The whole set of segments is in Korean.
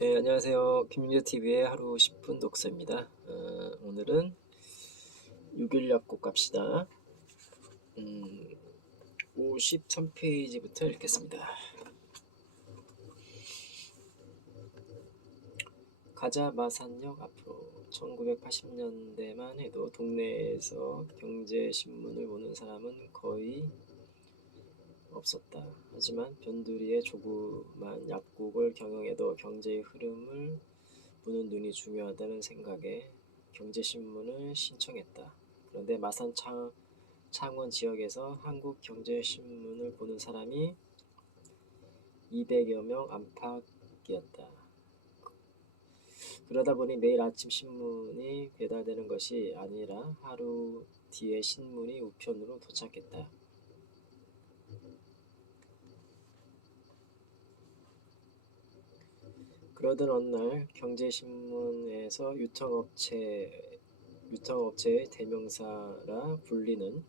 네, 안녕하세요. 김민규TV의 하루 10분 독서입니다. 오늘은 6일 약국 갑시다. 53페이지부터 읽겠습니다. 가자 마산역 앞으로 1980년대만 해도 동네에서 경제신문을 보는 사람은 거의 없었다. 하지만 변두리의 조그만 약국을 경영해도 경제의 흐름을 보는 눈이 중요하다는 생각에 경제신문을 신청했다. 그런데 마산 창원 지역에서 한국경제신문을 보는 사람이 200여 명 안팎이었다. 그러다 보니 매일 아침 신문이 배달되는 것이 아니라 하루 뒤에 신문이 우편으로 도착했다. 그러던 어느 날 경제신문에서 유통업체의 대명사라 불리는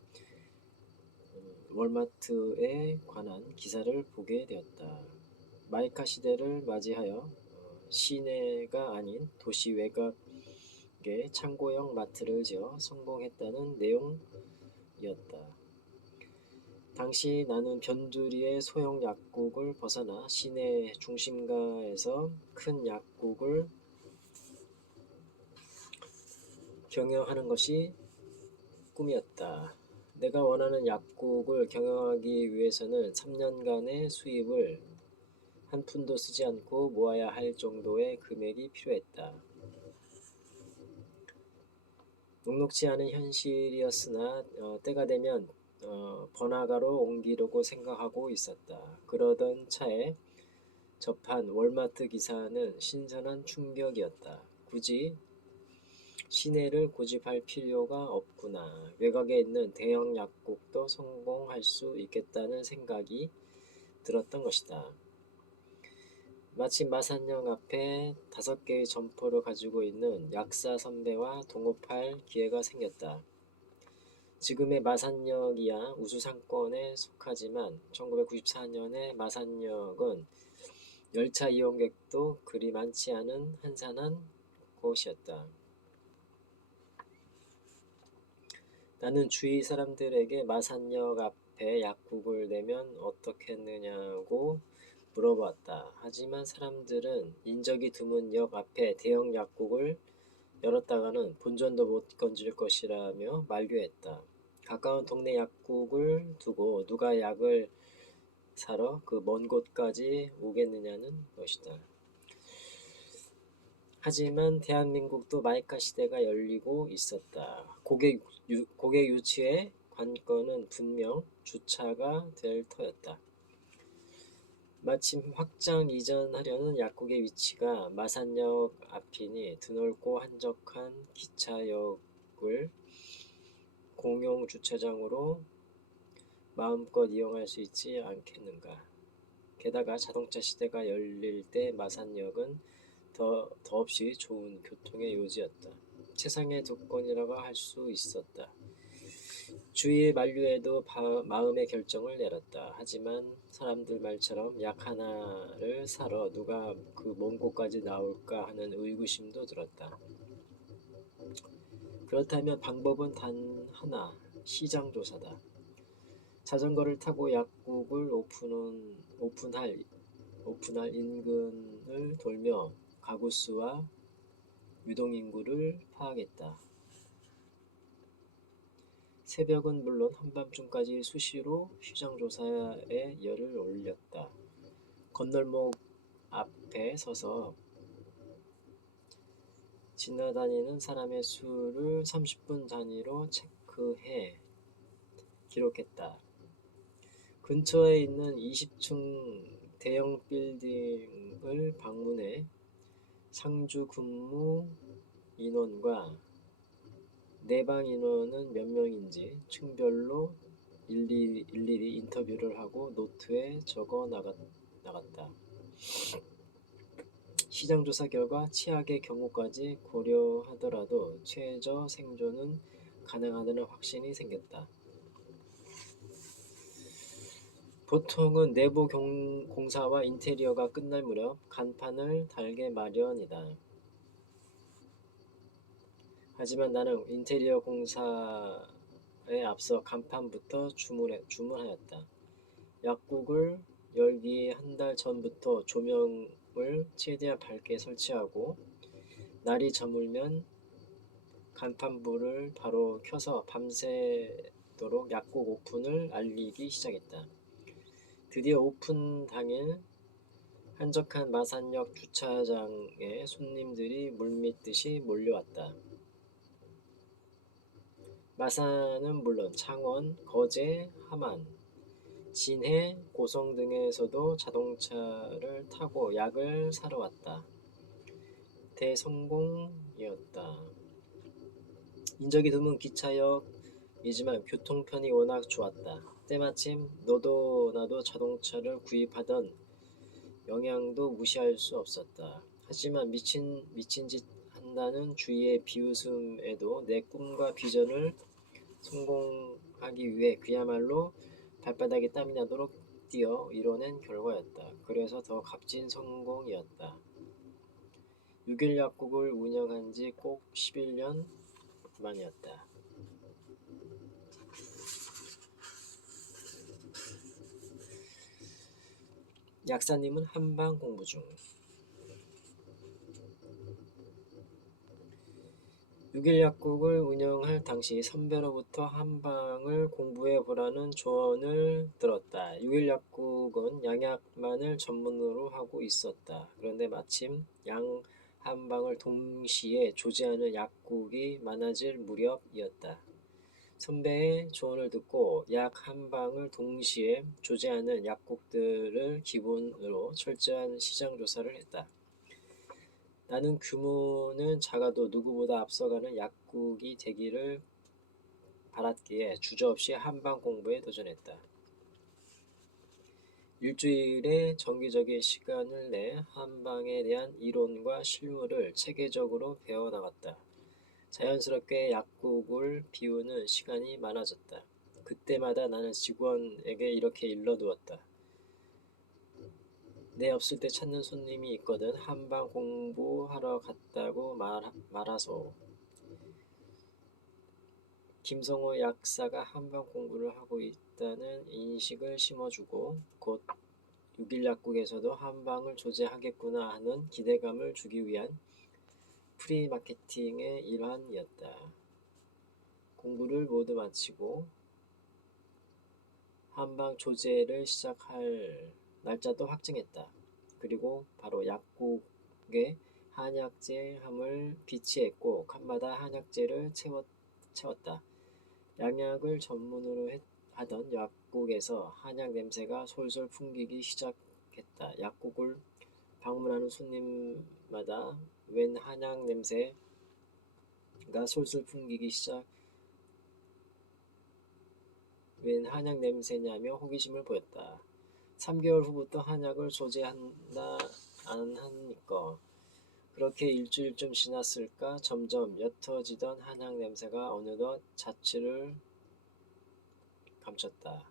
월마트에 관한 기사를 보게 되었다. 마이카 시대를 맞이하여 시내가 아닌 도시 외곽에 창고형 마트를 지어 성공했다는 내용이었다. 당시 나는 변두리의 소형 약국을 벗어나 시내 중심가에서 큰 약국을 경영하는 것이 꿈이었다. 내가 원하는 약국을 경영하기 위해서는 3년간의 수입을 한 푼도 쓰지 않고 모아야 할 정도의 금액이 필요했다. 녹록지 않은 현실이었으나 때가 되면 번화가로 옮기려고 생각하고 있었다. 그러던 차에 접한 월마트 기사는 신선한 충격이었다. 굳이 시내를 고집할 필요가 없구나. 외곽에 있는 대형 약국도 성공할 수 있겠다는 생각이 들었던 것이다. 마침 마산역 앞에 5개의 점포를 가지고 있는 약사 선배와 동업할 기회가 생겼다. 지금의 마산역이야 우수상권에 속하지만 1994년의 마산역은 열차 이용객도 그리 많지 않은 한산한 곳이었다. 나는 주위 사람들에게 마산역 앞에 약국을 내면 어떻겠느냐고 물어봤다. 하지만 사람들은 인적이 드문 역 앞에 대형 약국을 열었다가는 본전도 못 건질 것이라며 만류했다. 가까운 동네 약국을 두고 누가 약을 사러 그 먼 곳까지 오겠느냐는 것이다. 하지만 대한민국도 마이카 시대가 열리고 있었다. 고객 유치의 관건은 분명 주차가 될 터였다. 마침 확장 이전하려는 약국의 위치가 마산역 앞이니 드넓고 한적한 기차역을 공용 주차장으로 마음껏 이용할 수 있지 않겠는가. 게다가 자동차 시대가 열릴 때 마산역은 더없이 좋은 교통의 요지였다. 최상의 조건이라고 할 수 있었다. 주위의 만류에도 마음의 결정을 내렸다. 하지만 사람들 말처럼 약 하나를 사러 누가 그 먼 곳까지 나올까 하는 의구심도 들었다. 그렇다면 방법은 단 하나, 시장 조사다. 자전거를 타고 약국을 오픈할 인근을 돌며 가구 수와 유동인구를 파악했다. 새벽은 물론 한밤중까지 수시로 시장조사에 열을 올렸다. 건널목 앞에 서서 지나다니는 사람의 수를 30분 단위로 체크해 기록했다. 근처에 있는 20층 대형 빌딩을 방문해 상주 근무 인원과 내방 인원은 몇 명인지 층별로 일일이 인터뷰를 하고 노트에 적어 나갔다. 시장조사 결과 최악의 경우까지 고려하더라도 최저 생존은 가능하다는 확신이 생겼다. 보통은 내부 공사와 인테리어가 끝날 무렵 간판을 달게 마련이다. 하지만 나는 인테리어 공사에 앞서 간판부터 주문하였다. 약국을 열기 한 달 전부터 조명을 최대한 밝게 설치하고 날이 저물면 간판불을 바로 켜서 밤새도록 약국 오픈을 알리기 시작했다. 드디어 오픈 당일 한적한 마산역 주차장에 손님들이 물밀듯이 몰려왔다. 마산은 물론 창원, 거제, 함안, 진해, 고성 등에서도 자동차를 타고 약을 사러 왔다. 대성공이었다. 인적이 드문 기차역이지만 교통편이 워낙 좋았다. 때마침 너도 나도 자동차를 구입하던 영향도 무시할 수 없었다. 하지만 미친 짓 한다는 주위의 비웃음에도 내 꿈과 비전을 성공하기 위해 그야말로 발바닥에 땀이 나도록 뛰어 이뤄낸 결과였다. 그래서 더 값진 성공이었다. 6일 약국을 운영한 지 꼭 11년 만이었다. 약사님은 한방 공부 중. 6일 약국을 운영할 당시 선배로부터 한방을 공부해 보라는 조언을 들었다. 6일 약국은 양약만을 전문으로 하고 있었다. 그런데 마침 양 한방을 동시에 조제하는 약국이 많아질 무렵이었다. 선배의 조언을 듣고 약 한방을 동시에 조제하는 약국들을 기본으로 철저한 시장 조사를 했다. 나는 규모는 작아도 누구보다 앞서가는 약국이 되기를 바랐기에 주저없이 한방 공부에 도전했다. 일주일의 정기적인 시간을 내 한방에 대한 이론과 실무를 체계적으로 배워나갔다. 자연스럽게 약국을 비우는 시간이 많아졌다. 그때마다 나는 직원에게 이렇게 일러두었다. 내 없을 때 찾는 손님이 있거든. 한방 공부하러 갔다고 말아서. 김성호 약사가 한방 공부를 하고 있다는 인식을 심어주고 곧 6일 약국에서도 한방을 조제하겠구나 하는 기대감을 주기 위한 프리마케팅의 일환이었다. 공부를 모두 마치고 한방 조제를 시작할 날짜도 확정했다. 그리고 바로 약국에 한약재 함을 비치했고 칸마다 한약재를 채웠다. 양약을 전문으로 하던 약국에서 한약 냄새가 솔솔 풍기기 시작했다. 약국을 방문하는 손님마다 웬 한약 냄새가 솔솔 풍기기 웬 한약 냄새냐며 호기심을 보였다. 3개월 후부터 한약을 조제한다 안 하니까. 그렇게 일주일쯤 지났을까 점점 옅어지던 한약 냄새가 어느덧 자취를 감췄다.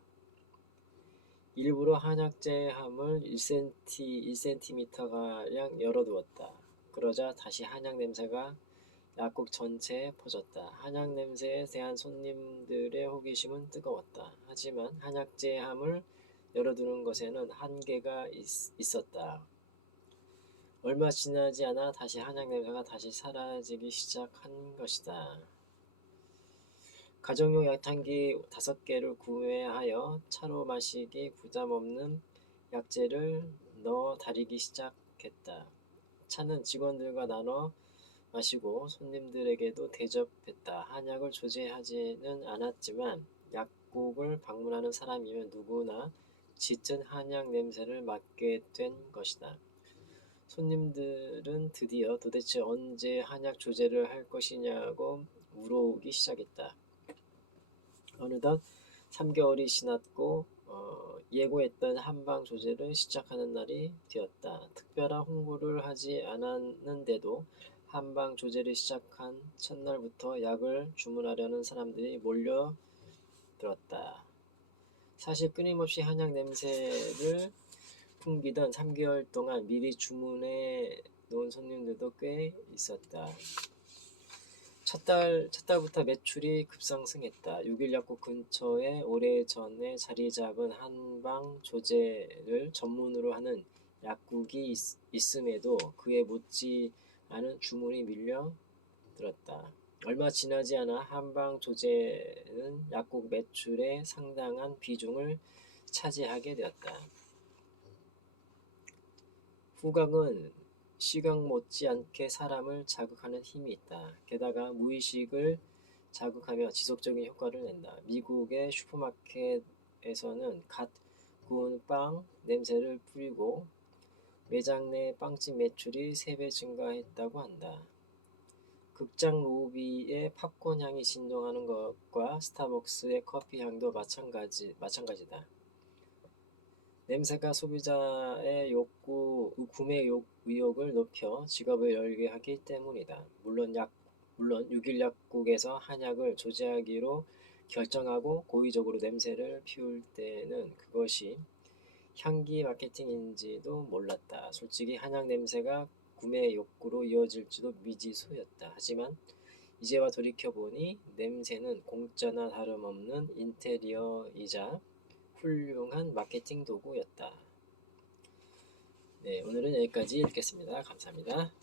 일부러 한약재함을 1cm가량 열어두었다. 그러자 다시 한약 냄새가 약국 전체에 퍼졌다. 한약 냄새에 대한 손님들의 호기심은 뜨거웠다. 하지만 한약재함을 열어두는 것에는 한계가 있었다. 얼마 지나지 않아 다시 한약 냄새가 다시 사라지기 시작한 것이다. 가정용 약탕기 5개를 구매하여 차로 마시기 부담없는 약재를 넣어 다리기 시작했다. 차는 직원들과 나눠 마시고 손님들에게도 대접했다. 한약을 조제하지는 않았지만 약국을 방문하는 사람이면 누구나 짙은 한약 냄새를 맡게 된 것이다. 손님들은 드디어 도대체 언제 한약 조제를 할 것이냐고 물어오기 시작했다. 어느덧 3개월이 지났고 예고했던 한방 조제를 시작하는 날이 되었다. 특별한 홍보를 하지 않았는데도 한방 조제를 시작한 첫날부터 약을 주문하려는 사람들이 몰려들었다. 사실 끊임없이 한약 냄새를 풍기던 3개월 동안 미리 주문해 놓은 손님들도 꽤 있었다. 첫 달부터 매출이 급상승했다. 6일 약국 근처에 오래전에 자리 잡은 한방 조제를 전문으로 하는 약국이 있음에도 그에 못지 않은 주문이 밀려들었다. 얼마 지나지 않아 한방 조제는 약국 매출의 상당한 비중을 차지하게 되었다. 후각은 시각 못지않게 사람을 자극하는 힘이 있다. 게다가 무의식을 자극하며 지속적인 효과를 낸다. 미국의 슈퍼마켓에서는 갓 구운 빵 냄새를 뿌리고 매장 내 빵집 매출이 3배 증가했다고 한다. 극장 로비의 팝콘 향이 진동하는 것과 스타벅스의 커피 향도 마찬가지다. 냄새가 소비자의 구매 의욕을 높여 지갑을 열게 하기 때문이다. 물론 6일 약국에서 한약을 조제하기로 결정하고 고의적으로 냄새를 피울 때는 그것이 향기 마케팅인지도 몰랐다. 솔직히 한약 냄새가 구매 욕구로 이어질지도 미지수였다. 하지만 이제와 돌이켜보니 냄새는 공짜나 다름없는 인테리어이자 훌륭한 마케팅 도구였다. 네, 오늘은 여기까지 읽겠습니다. 감사합니다.